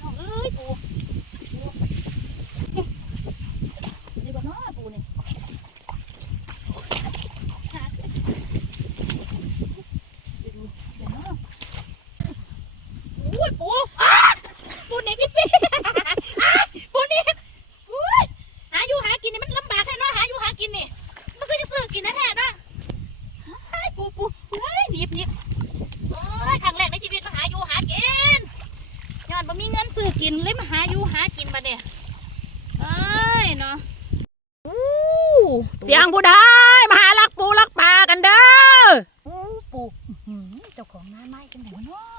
น้องเอ้ยปูนี่บ่น้อปูนี่อุ้ยปูปูนี่พี่พี่ปูนี่อุ้ยหาอยู่หากินนี่มันลำบากแค่น้อหาอยู่หากินนี่มันก็จะซื้อกินแท้ๆน้ยปูปูนีบหนี บ่มีเงินซื้อกินเลยมาหาอยู่หากินมาเนี่ยเอ้ยเนาะเสียงผู้ใดมาหาลักปูลักปลากันเด้อปูเจ้าของน้ำไม้กันไหนวเนาะ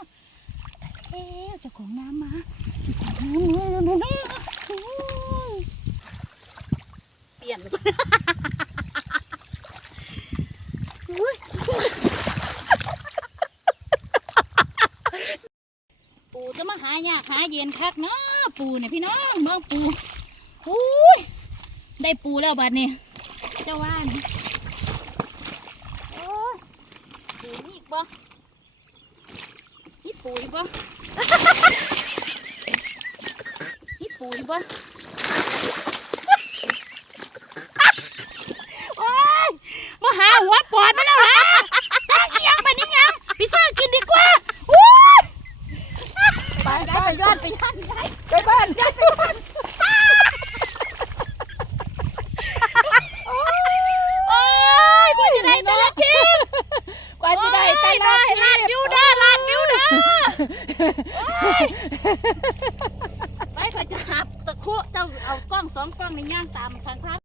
เจ้าของน้ำมาน้น้ำ จะมาหายากหาเย็นคักเนาะปูเนี่ยพี่น้องเมืองปูอุ้ยได้ปูแล้วบัดนี้เจ้าว่านโอ้ยปูนี่อีกบ่นี่ปูอีกบ่นี่ปูอีกบ่โอ้ยมาหาหัวปอดมาแล้วล่ะตั้งอีหยังไปนี่หยังไปซื้อกินดีกว่าโอ้ย ไปย้อนไปย้อนย้ายไปบ้านย้ายไปบ้านโอ้ยกูจะได้แต่ละทีกว่าสิได้แต่ได้ละลาดวิวเด้อลาดวิวเด้อไปเขาจะหับตะคุเจ้าเอากล้องสองกล้องในย่างตามทางทาง